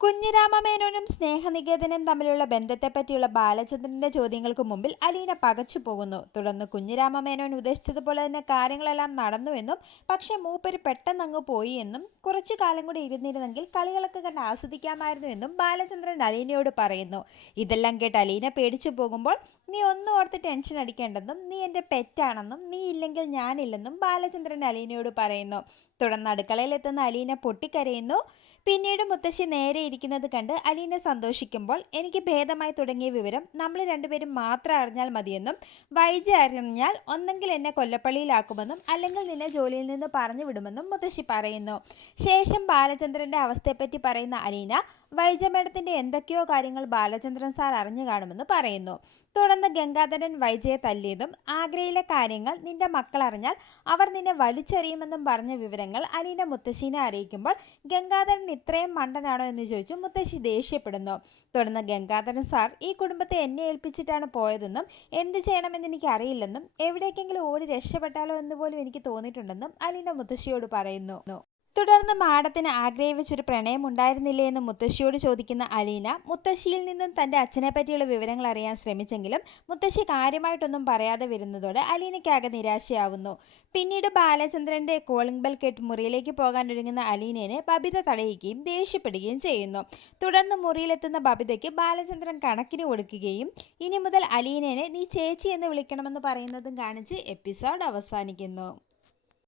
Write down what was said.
കുഞ്ഞിരാമമേനോനും സ്നേഹനികേതനും തമ്മിലുള്ള ബന്ധത്തെപ്പറ്റിയുള്ള ബാലചന്ദ്രന്റെ ചോദ്യങ്ങൾക്ക് മുമ്പിൽ അലീന പകച്ചു പോകുന്നു. തുടർന്ന് കുഞ്ഞിരാമമേനോൻ ഉദ്ദേശിച്ചതുപോലെ തന്നെ കാര്യങ്ങളെല്ലാം നടന്നുവെന്നും പക്ഷേ മൂപ്പര് പെട്ടെന്നങ്ങ് പോയി എന്നും കുറച്ചു കാലം കൂടി ഇരുന്നിരുന്നെങ്കിൽ കളികളൊക്കെ കണ്ട് ആസ്വദിക്കാമായിരുന്നു എന്നും ബാലചന്ദ്രൻ അലീനയോട് പറയുന്നു. ഇതെല്ലാം കേട്ട് അലീന പേടിച്ചു പോകുമ്പോൾ നീ ഒന്നും ഓർത്ത് ടെൻഷൻ അടിക്കേണ്ടെന്നും നീ എന്റെ പെറ്റാണെന്നും നീ ഇല്ലെങ്കിൽ ഞാനില്ലെന്നും ബാലചന്ദ്രൻ അലീനയോട് പറയുന്നു. തുടർന്ന് അടുക്കളയിലെത്തുന്ന അലീന പൊട്ടിക്കരയുന്നു. പിന്നീട് മുത്തശ്ശി നേരെ ഇരിക്കുന്നത് കണ്ട് അലീന സന്തോഷിക്കുമ്പോൾ എനിക്ക് ഭേദമായി തുടങ്ങിയ വിവരം നമ്മൾ രണ്ടുപേരും മാത്രം അറിഞ്ഞാൽ മതിയെന്നും വൈജ അറിഞ്ഞാൽ ഒന്നെങ്കിൽ എന്നെ കൊല്ലപ്പള്ളിയിലാക്കുമെന്നും അല്ലെങ്കിൽ നിന്നെ ജോലിയിൽ നിന്ന് പറഞ്ഞു വിടുമെന്നും മുത്തശ്ശി പറയുന്നു. ശേഷം ബാലചന്ദ്രന്റെ അവസ്ഥയെപ്പറ്റി പറയുന്ന അലീന വൈജ മേഡത്തിന്റെ എന്തൊക്കെയോ കാര്യങ്ങൾ ബാലചന്ദ്രൻ സാർ അറിഞ്ഞു കാണുമെന്ന് പറയുന്നു. തുടർന്ന് ഗംഗാധരൻ വൈജയെ തല്ലിയതും ആഗ്രയിലെ കാര്യങ്ങൾ നിന്റെ മക്കൾ അറിഞ്ഞാൽ അവർ നിന്നെ വലിച്ചെറിയുമെന്നും പറഞ്ഞ വിവരങ്ങൾ അലീന മുത്തശ്ശീനെ അറിയിക്കുമ്പോൾ ഗംഗാധരൻ ഇത്രയും മണ്ടനാണോ എന്ന് ചോദിച്ചു മുത്തശ്ശി ദേഷ്യപ്പെടുന്നു. തുടർന്ന് ഗംഗാധരൻ സാർ ഈ കുടുംബത്തെ എന്നെ ഏൽപ്പിച്ചിട്ടാണ് പോയതെന്നും എന്ത് ചെയ്യണമെന്ന് എനിക്ക് അറിയില്ലെന്നും എവിടേക്കെങ്കിലും ഓടി രക്ഷപ്പെട്ടാലോ എന്ന് പോലും എനിക്ക് തോന്നിയിട്ടുണ്ടെന്നും അലീന മുത്തശ്ശിയോട് പറയുന്നു. തുടർന്ന് മാഡത്തിന് ആഗ്രഹിച്ചൊരു പ്രണയം ഉണ്ടായിരുന്നില്ലേ എന്ന് മുത്തശ്ശിയോട് ചോദിക്കുന്ന അലീന മുത്തശ്ശിയിൽ നിന്നും തന്റെ അച്ഛനെ പറ്റിയുള്ള വിവരങ്ങൾ അറിയാൻ ശ്രമിച്ചെങ്കിലും മുത്തശ്ശി കാര്യമായിട്ടൊന്നും പറയാതെ വരുന്നതോടെ അലീനയ്ക്കാകെ നിരാശയാവുന്നു. പിന്നീട് ബാലചന്ദ്രന്റെ കോളിംഗ് ബെൽ കെട്ട് മുറിയിലേക്ക് പോകാൻ ഒരുങ്ങുന്ന അലീനയെ ബബിത തടയുകയും ദേഷ്യപ്പെടുകയും ചെയ്യുന്നു. തുടർന്ന് മുറിയിലെത്തുന്ന ബബിതയ്ക്ക് ബാലചന്ദ്രൻ കണക്കിന് കൊടുക്കുകയും ഇനി മുതൽ അലീനയെ നീ ചേച്ചി എന്ന് വിളിക്കണമെന്ന് പറയുന്നതും കാണിച്ച് എപ്പിസോഡ് അവസാനിക്കുന്നു.